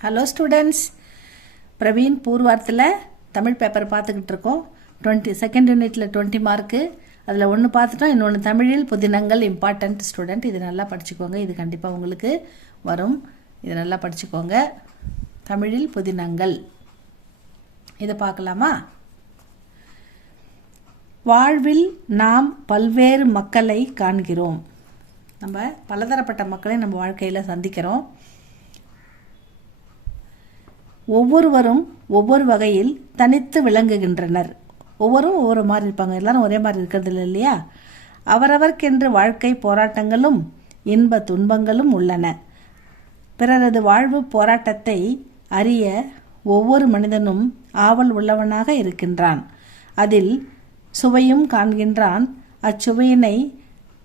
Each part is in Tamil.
ஹலோ ஸ்டூடெண்ட்ஸ், பிரவீன் பூர்வார்த்தில் தமிழ் பேப்பர் பார்த்துக்கிட்டு இருக்கோம். செகண்ட் யூனிட்டில் 20 மார்க்கு. அதில் ஒன்று பார்த்துட்டோம், இன்னொன்று தமிழில் புதினங்கள் இம்பார்ட்டண்ட். ஸ்டூடெண்ட் இது நல்லா படிச்சுக்கோங்க, இது கண்டிப்பாக உங்களுக்கு வரும். இது நல்லா படிச்சுக்கோங்க. தமிழில் புதினங்கள் இதை பார்க்கலாமா? வாழ்வில் நாம் பல்வேறு மக்களை காண்கிறோம். நம்ம பலதரப்பட்ட மக்களை நம்ம வாழ்க்கையில் சந்திக்கிறோம். ஒவ்வொருவரும் ஒவ்வொரு வகையில் தனித்து விளங்குகின்றனர். ஒவ்வொரு மாதிரி இருப்பாங்க, எல்லாரும் ஒரே மாதிரி இருக்கிறது இல்லை இல்லையா? அவரவர்க்கென்று வாழ்க்கை போராட்டங்களும் இன்ப துன்பங்களும் உள்ளன. பிறரது வாழ்வு போராட்டத்தை அறிய ஒவ்வொரு மனிதனும் ஆவல் உள்ளவனாக இருக்கின்றான். அதில் சுவையும் காண்கின்றான். அச்சுவையினை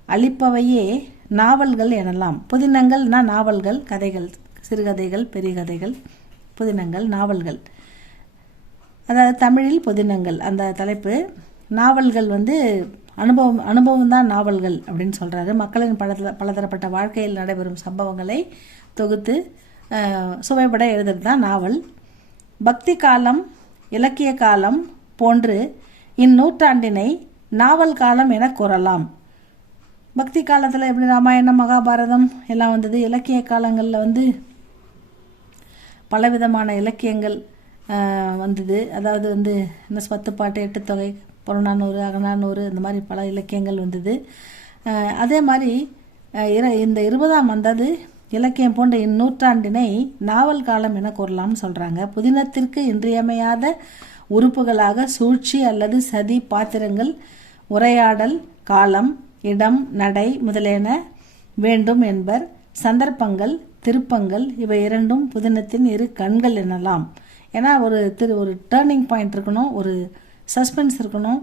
அளிப்பவையே நாவல்கள் எனலாம். புதினங்கள்னா நாவல்கள், கதைகள், சிறுகதைகள், பெரிய கதைகள், புதினங்கள், நாவல்கள். அதாவது தமிழில் புதினங்கள் அந்த தலைப்பு. நாவல்கள் அனுபவம் தான் நாவல்கள் அப்படின்னு சொல்கிறாரு. மக்களின் பலதரப்பட்ட வாழ்க்கையில் நடைபெறும் சம்பவங்களை தொகுத்து சுவைபட எழுதுறது தான் நாவல். பக்தி காலம், இலக்கிய காலம் போன்று இந்நூற்றாண்டினை நாவல் காலம் என கூறலாம். பக்தி காலத்தில் எப்படி ராமாயணம், மகாபாரதம் எல்லாம் வந்தது. இலக்கிய காலங்களில் பலவிதமான இலக்கியங்கள் வந்தது. அதாவது என்ன 10 பாட்டு, 8 தொகை, புறநானூறு, அகநானூறு, இந்த மாதிரி பல இலக்கியங்கள் வந்தது. அதே மாதிரி இந்த 20ஆம் இலக்கியம் போன்ற இந்நூற்றாண்டினை நாவல் காலம் என கூறலாம்னு சொல்கிறாங்க. புதினத்திற்கு இன்றியமையாத உறுப்புகளாக சூழ்ச்சி அல்லது சதி பாத்திரங்கள், உரையாடல், காலம், இடம், நடை முதலியன வேண்டும் என்பர். சந்தர்ப்பங்கள், திருப்பங்கள் இவை இரண்டும் புதினத்தின் இரு கண்கள் எனலாம். ஏன்னா ஒரு டேர்னிங் பாயிண்ட் இருக்கணும், ஒரு சஸ்பென்ஸ் இருக்கணும்,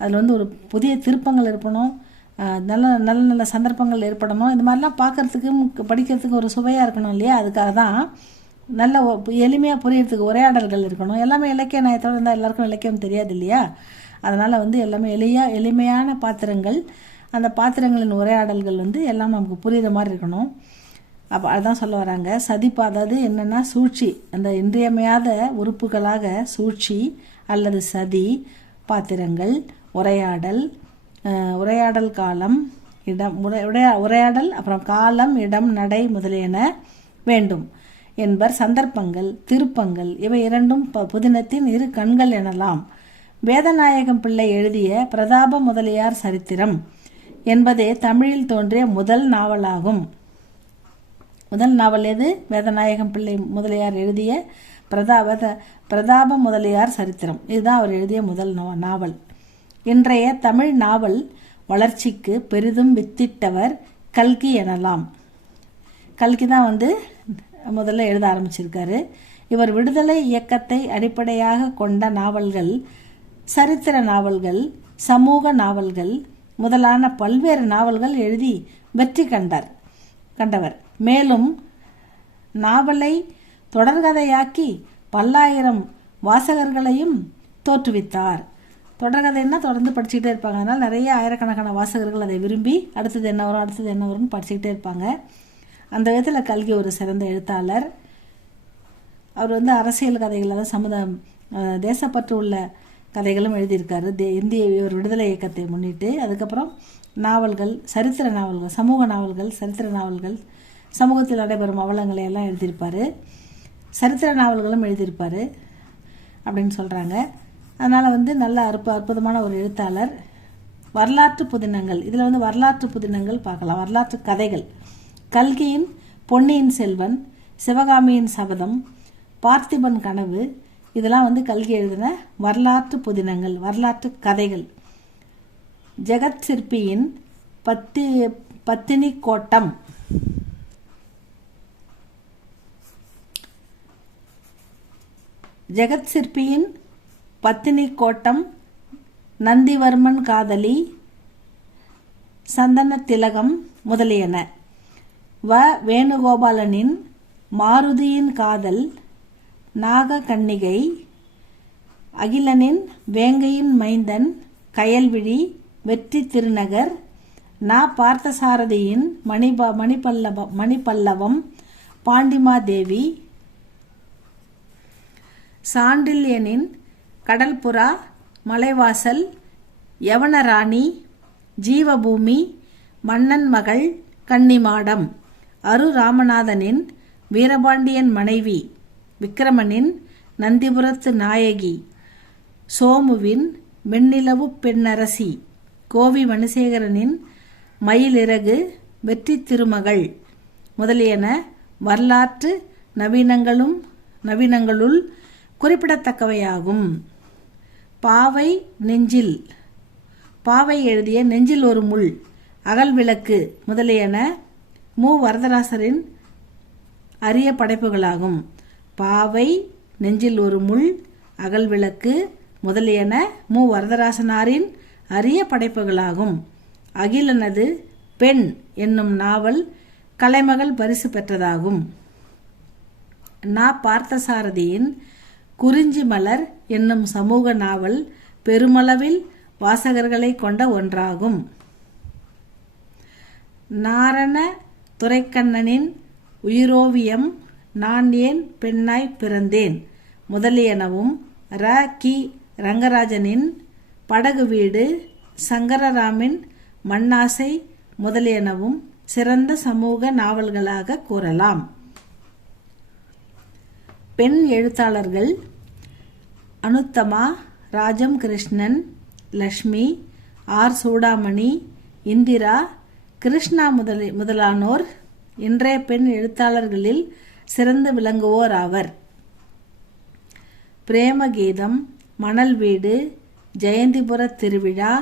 அதில் ஒரு புதிய திருப்பங்கள் இருக்கணும், நல்ல நல்ல நல்ல சந்தர்ப்பங்கள் ஏற்படணும். இந்த மாதிரிலாம் பார்க்குறதுக்கு படிக்கிறதுக்கு ஒரு சுவையாக இருக்கணும் இல்லையா? அதுக்காக தான் நல்ல எளிமையாக புரியறதுக்கு உரையாடல்கள் இருக்கணும். எல்லாமே இலக்கிய நயத்தோடு இருந்தால் எல்லாருக்கும் இலக்கியம் தெரியாது இல்லையா? அதனால் எல்லாமே எளிமையான பாத்திரங்கள், அந்த பாத்திரங்களின் உரையாடல்கள் எல்லாம் நமக்கு புரிகிற மாதிரி இருக்கணும். அப்போ அதுதான் சொல்ல வராங்க. அதாவது என்னென்னா சூழ்ச்சி, அந்த இன்றியமையாத உறுப்புகளாக சூழ்ச்சி அல்லது சதி பாத்திரங்கள், உரையாடல் காலம், இடம், உரையாடல், அப்புறம் காலம், இடம், நடை முதலியன வேண்டும் என்பர். சந்தர்ப்பங்கள், திருப்பங்கள் இவை இரண்டும் புதினத்தின் இரு கண்கள் எனலாம். வேதநாயகம் பிள்ளை எழுதிய பிரதாப முதலியார் சரித்திரம் என்பதே தமிழில் தோன்றிய முதல் நாவலாகும். முதல் நாவல் எது? வேதநாயகம் பிள்ளை முதலியார் எழுதிய பிரதாப முதலியார் சரித்திரம். இதுதான் அவர் எழுதிய முதல் நாவல். இன்றைய தமிழ் நாவல் வளர்ச்சிக்கு பெரிதும் வித்திட்டவர் கல்கி எனலாம். கல்கி தான் முதல்ல எழுத ஆரம்பிச்சிருக்காரு. இவர் விடுதலை இயக்கத்தை அடிப்படையாக கொண்ட நாவல்கள், சரித்திர நாவல்கள், சமூக நாவல்கள் முதலான பல்வேறு நாவல்கள் எழுதி வெற்றி கண்டவர். மேலும் நாவலை தொடர்கதையாக்கி பல்லாயிரம் வாசகர்களையும் தோற்றுவித்தார். தொடர்கதைன்னா தொடர்ந்து படிச்சுக்கிட்டே இருப்பாங்க. அதனால் நிறைய ஆயிரக்கணக்கான வாசகர்கள் அதை விரும்பி அடுத்தது என்ன வரும்னு படிச்சுக்கிட்டே இருப்பாங்க. அந்த விதத்தில் கல்கி ஒரு சிறந்த எழுத்தாளர். அவர் அரசியல் கதைகள், அதாவது தேசப்பற்று உள்ள கதைகளும் எழுதியிருக்காரு. இந்திய ஒரு விடுதலை இயக்கத்தை முன்னிட்டு. அதுக்கப்புறம் நாவல்கள், சரித்திர நாவல்கள், சமூக நாவல்கள், சரித்திர நாவல்கள், சமூகத்தில் நடைபெறும் அவலங்களை எல்லாம் எழுதியிருப்பார். சரித்திர நாவல்களும் எழுதியிருப்பார் அப்படின்னு சொல்கிறாங்க. அதனால் நல்ல அற்புதமான ஒரு எழுத்தாளர். வரலாற்று புதினங்கள், இதில் வரலாற்று புதினங்கள் பார்க்கலாம். வரலாற்று கதைகள்: கல்கியின் பொன்னியின் செல்வன், சிவகாமியின் சபதம், பார்த்திபன் கனவு, இதெல்லாம் கல்கி எழுதின வரலாற்று புதினங்கள், வரலாற்று கதைகள். ஜெகத் சிற்பியின் பத்தினி கோட்டம், ஜெகத் சிற்பியின் பத்தினி கோட்டம், நந்திவர்மன் காதலி, சந்தன திலகம் முதலியன. வேணுகோபாலனின் மாருதியின் காதல், நாககன்னிகை, அகிலனின் வேங்கையின் மைந்தன், கயல்விழி, வெற்றி திருநகர், பார்த்தசாரதியின் மணிபல்லவம், பாண்டிமாதேவி, சாண்டில்யனின் கடல்புறா, மலைவாசல், யவனராணி, ஜீவபூமி, மன்னன் மகள், கன்னிமாடம். அரு ராமநாதனின் வீரபாண்டியன் மனைவி, விக்கிரமனின் நந்திபுரத்து நாயகி, சோமுவின் வெண்ணிலவு பெண்ணரசி, கோவி மணிசேகரனின் மயிலிறகு, வெற்றி திருமகள் முதலியன வரலாற்று நவீனங்களுள் குறிப்பிடத்தக்கவையாகும். பாவை நெஞ்சில் பாவை எழுதிய நெஞ்சில் ஒரு முள், அகல்விளக்கு முதலியன மு. வரதராசரின் அரிய படைப்புகளாகும். பாவை, நெஞ்சில் ஒரு முள், அகல்விளக்கு முதலியன மு. வரதராசனாரின் அரிய படைப்புகளாகும். அகிலனது பெண் என்னும் நாவல் கலைமகள் பரிசு பெற்றதாகும். நா. பார்த்தசாரதியின் குறிஞ்சி மலர் என்னும் சமூக நாவல் பெருமளவில் வாசகர்களை கொண்ட ஒன்றாகும். நாரண துரைக்கண்ணனின் உயிரோவியம், நான் ஏன் பெண்ணாய் பிறந்தேன் முதலியனவும், ர. கி. ரங்கராஜனின் படகு வீடு, சங்கரராமின் மண்ணாசை முதலியனவும் சிறந்த சமூக நாவல்களாக கூறலாம். பெண் எழுத்தாளர்கள் அனுத்தமா, ராஜம் கிருஷ்ணன், லக்ஷ்மி, ஆர். சூடாமணி, இந்திரா, கிருஷ்ணா முதலானோர் இன்றைய பெண் எழுத்தாளர்களில் சிறந்து விளங்குவோர் ஆவர். பிரேமகீதம், மணல் வீடு, ஜெயந்திபுர திருவிழா,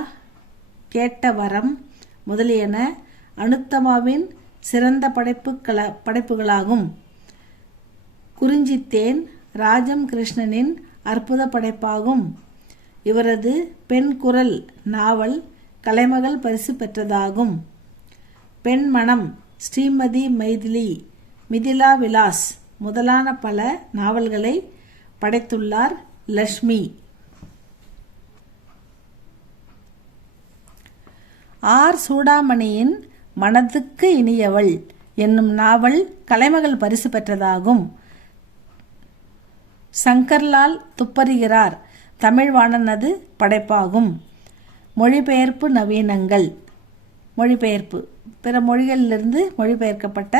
கேட்ட வரம் முதலியன அனுத்தமாவின் சிறந்த படைப்புகளாகும். குறிஞ்சித்தேன் ராஜம் கிருஷ்ணனின் அற்புத படைப்பாகும். இவரது பெண் குரல் நாவல் கலைமகள் பரிசு பெற்றதாகும். பெண் மனம், ஸ்ரீமதி மைதிலி, மிதிலா விலாஸ் முதலான பல நாவல்களை படைத்துள்ளார் லக்ஷ்மி. ஆர். சூடாமணியின் மனதுக்கு இனியவள் என்னும் நாவல் கலைமகள் பரிசு பெற்றதாகும். சங்கர்லால் துப்பறிகிறார் தமிழ்வாணனது படைப்பாகும். மொழிபெயர்ப்பு நவீனங்கள், மொழிபெயர்ப்பு பிற மொழிகளிலிருந்து மொழிபெயர்க்கப்பட்ட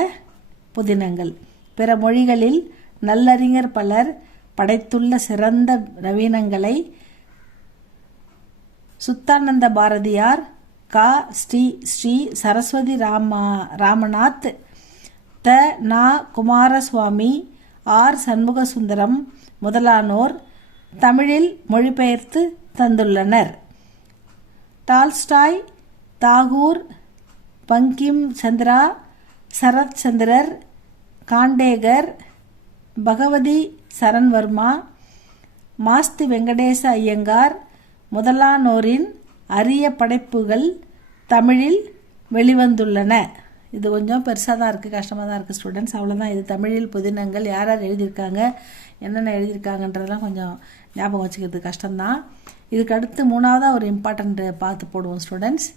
புதினங்கள். பிற மொழிகளில் நல்லறிஞர் பலர் படைத்துள்ள சிறந்த நவீனங்களை சுத்தானந்த பாரதியார், கா. ஸ்ரீ சரஸ்வதி ராமநாத், த. நா. குமாரசுவாமி, ஆர். சண்முகசுந்தரம் முதலானோர் தமிழில் மொழிபெயர்த்து தந்துள்ளனர். டால்ஸ்டாய், தாகூர், பங்கிம் சந்திரா, சரத் சந்திரர், காண்டேகர், பகவதி சரண்வர்மா, மாஸ்தி வெங்கடேச ஐயங்கார் முதலானோரின் அரிய படைப்புகள் தமிழில் வெளிவந்துள்ளன. இது கொஞ்சம் பெருசாக தான் இருக்குது, கஷ்டமாக தான் இருக்குது ஸ்டூடெண்ட்ஸ். அவ்வளோதான். இது தமிழில் புதினங்கள். யார் யார் எழுதியிருக்காங்க, என்னென்ன எழுதியிருக்காங்கன்றதெல்லாம் கொஞ்சம் ஞாபகம் வச்சுக்கிறது கஷ்டம்தான். இதுக்கு அடுத்து மூணாவதாக ஒரு இம்பார்ட்டண்ட் பார்த்து போடுவோம் ஸ்டூடெண்ட்ஸ்.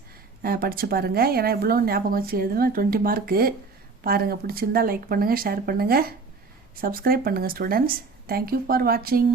படித்து பாருங்கள். ஏன்னா இவ்வளோ ஞாபகம் வச்சு எழுதுனா 20 மார்க்கு. பாருங்கள், பிடிச்சிருந்தால் லைக் பண்ணுங்கள், ஷேர் பண்ணுங்கள், சப்ஸ்கிரைப் பண்ணுங்கள் ஸ்டூடெண்ட்ஸ். தேங்க்யூ ஃபார் வாட்சிங்.